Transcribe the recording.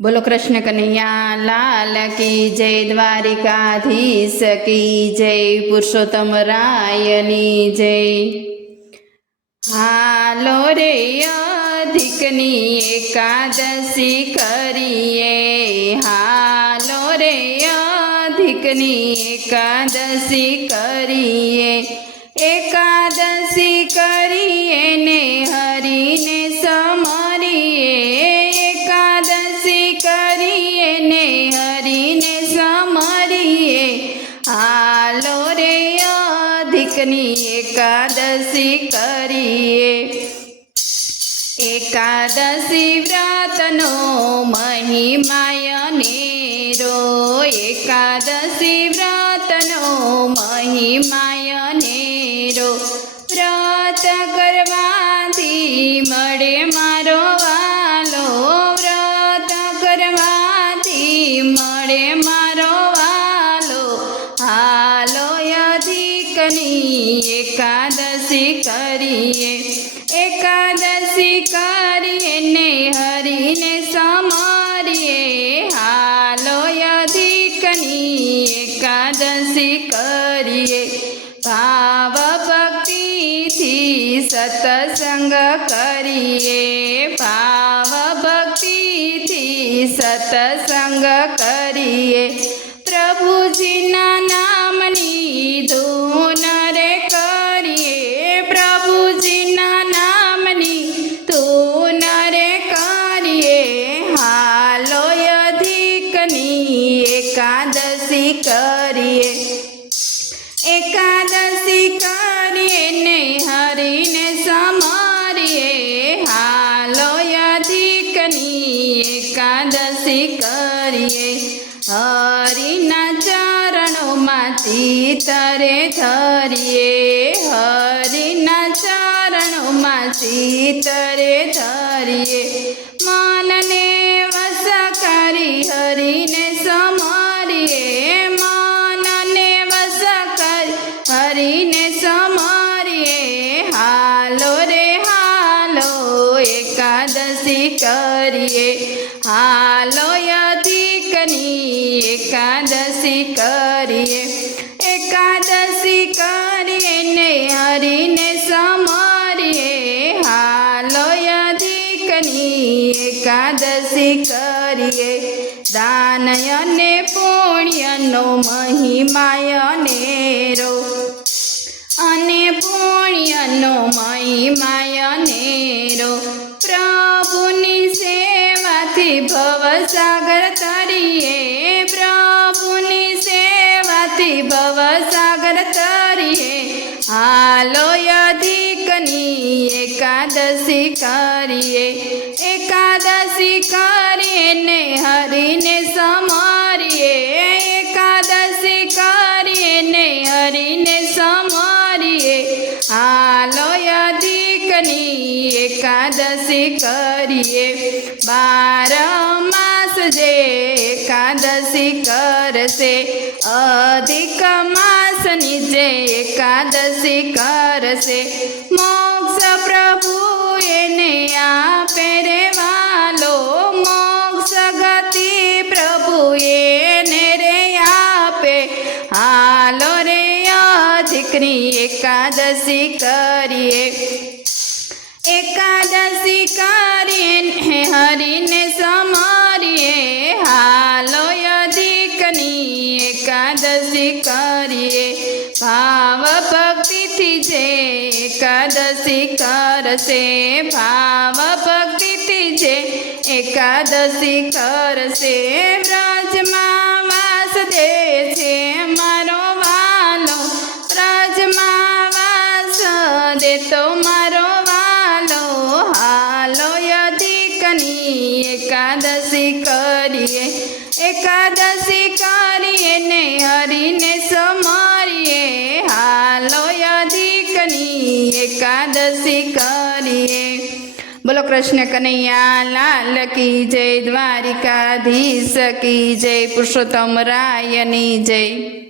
बोलो कृष्ण कन्हैया लाल की जय, द्वारिकाधीश की जय, पुरुषोत्तम रायनी जय। हालो रे अधिकनी एकादशी करिए, हालो रे अधिकनी एकादशी करिए, एकादशी करिए ने हरि ने समरिए, एकादशी करिए ने हरि ने समरिए, हालो रे अधिकनी एकादशी करिए। एकादशी व्रतनो महिमाय नेरो, एकादशी व्रतनो महिमाय नेरो, व्रत करवाथी मळे मारो वालो, व्रत करवाथी मळे मारो वालो, हालो अधिकनी एकादशी करिए, एकादशी करिए ने हरि ने समरिए, हालो अधिकनी एकादशी करिए। भाव भक्ति थी सत्संग करिए, भाव भक्ति थी सत्संग करिए, प्रभु जी ना नामनी धून रे करिए, प्रभु जी ना नामनी धून रे करिए, हालो अधिकनी एकादशी करिए, एकादशी करिए ने हरि ने समरिए, हालो अधिकनी एकादशी करिए। हरि ना चरणों में चित्त रे धरिए, हरि ना चरणों में चित्त रे धरिए, मन ने वश करी हरि ने समरिए, मन ने वश करी हरि ने समरिए, हालो रे हालो एकादशी करिए, हालो अधिकनी एकादशी करिए, एकादशी करिए ने हरि ने समरिए, हालो अधिकनी एकादशी करिए। दान ने पुण्य नो महिमाय नेरो, अने पुण्य नो महिमाय नेरो, प्रभुनी सेवाथी भवसागर तरिए, प्रभुनी सेवाथी भवसागर तरिए, हालो अधिकनी एकादशी करिए, एकादशी करिए ने हरि ने समरिए, एकादशी करिए ने हरि ने समरिए, हालो अधिकनी एकादशी करिए। 12 मास जे एकादशी करसे, अधिक मास निजे एकादशी करसे, मोक्ष प्रभु एने आपे रे वालो, मोक्ष गति प्रभु एने रे आपे, हालो रे अधिकनी एकादशी करिए, एकादशी करिए हरि ने समरिए, हालो अधिकनी एकादशी करिए। भाव भक्ति थी जे एकादशी करसे, भाव भक्ति थी जे एकादशी करसे, व्रजमा वास दे छे मारो वालो, व्रजमा वास दे तो मारो वालो, हालो अधिकनी एकादशी करिए, एकादशी करिए ने हरि ने समरिए, हालो अधिकनी एकादशी करिए। बोलो कृष्ण कन्हैया लाल की जय, द्वारिकाधीश की जय, पुरुषोत्तम रायनी जय।